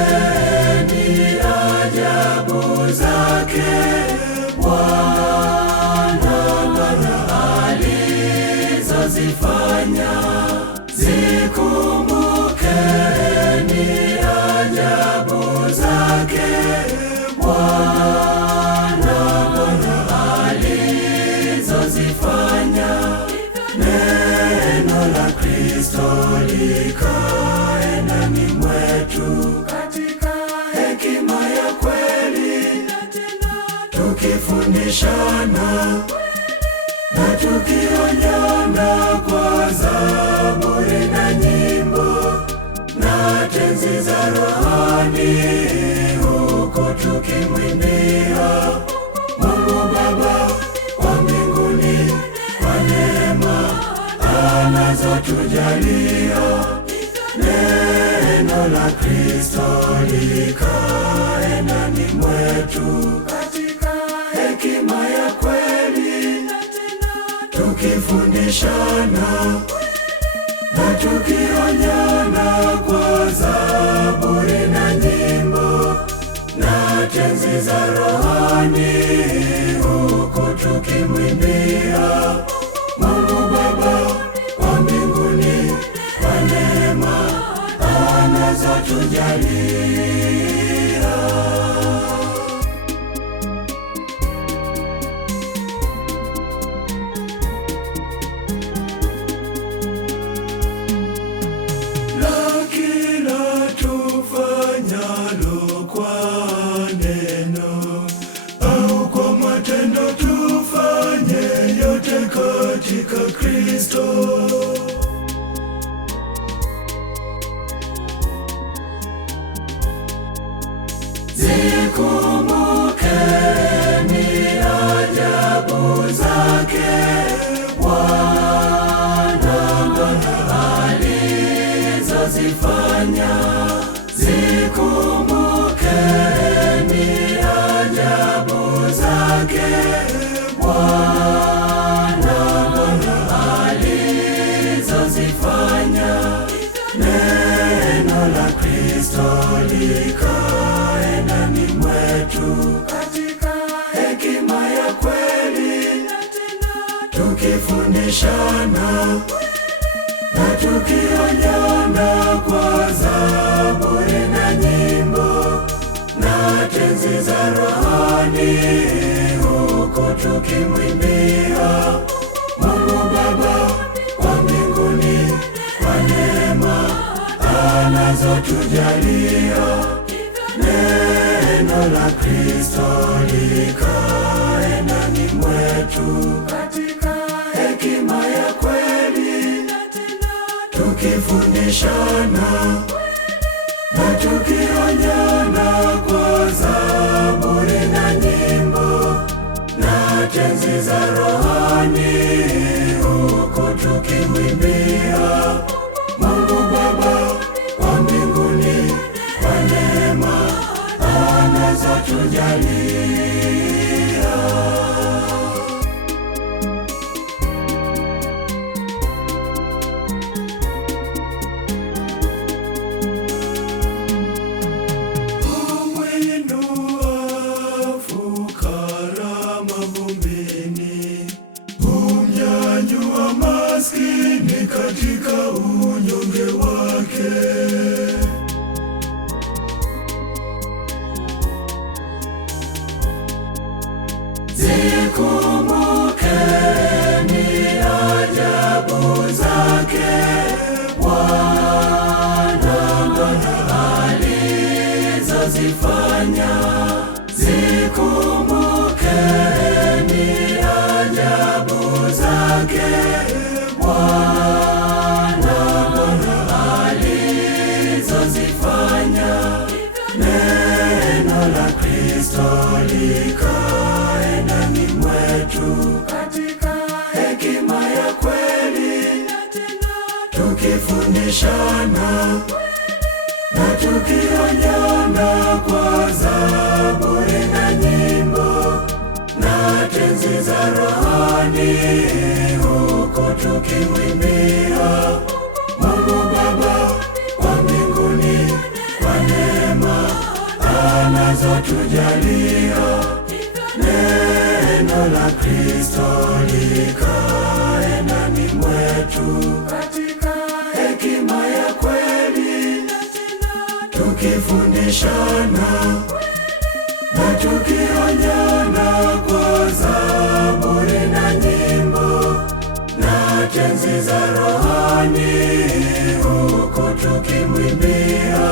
Zikumbukeni ajabu zake Bwana alizozifanya. Zikumbukeni ajabu zake Bwana alizozifanya. Neno la Kristo likae ndani mwetu katika hekima ya kweli, tukifundishana na tukionyana kwa zaburi na nyimbo na tenzi za rohoni, huku tukimwimbia Mungu Baba wa mbinguni kwa neema anazotujalia. Neno la Kristo likae ndani mwetu katika hekima ya kweli, tukifundishana na tukionyana kwa zaburi na nyimbo na tenzi za rohoni, huku tukimwimbia Mungu Baba wa mbinguni kwa neema anazotujalia. Na kila tufanyalo kwa neno au kwa matendo, tufanye yote katika Kristo. Zikumbukeni ajabu zake Bwana alizozifanya. Zikumbukeni ajabu zake Bwana alizozifanya. Neno la Kristo likae ndani mwetu katika hekima ya kweli, tukifundishana na tukionyana kwa zaburi na nyimbo na tenzi za rohoni, huku tukimwimbia Mungu Baba wa mbinguni kwa neema anazotujalia. Neno la Kristo likae ndani mwetu katika hekima ya kweli, tukifundishana na tukionyana kwa zaburi na nyimbo na tenzi za rohoni, huku tukimwimbia Mungu Baba wa mbinguni kwa neema anazotujalia. Humwinua fukara mavumbini, humnyanyua maskini katika unyonge wake. Zikumbukeni ajabu zake Bwana alizozifanya. Zikumbukeni ajabu zake Bwana alizozifanya. Neno la Kristo likae ndani mwetu katika hekima ya kweli, tukifundishana na tukionyana kwa zaburi na nyimbo na tenzi za rohoni, huku tukimwimbia Mungu Baba wa mbinguni unazotujalia. Neno la Kristo likae ndani mwetu, katika hekima ya kweli, tukifundishana na tukionyana kwa zaburi na nyimbo na tenzi za rohoni, huku tukimwimbia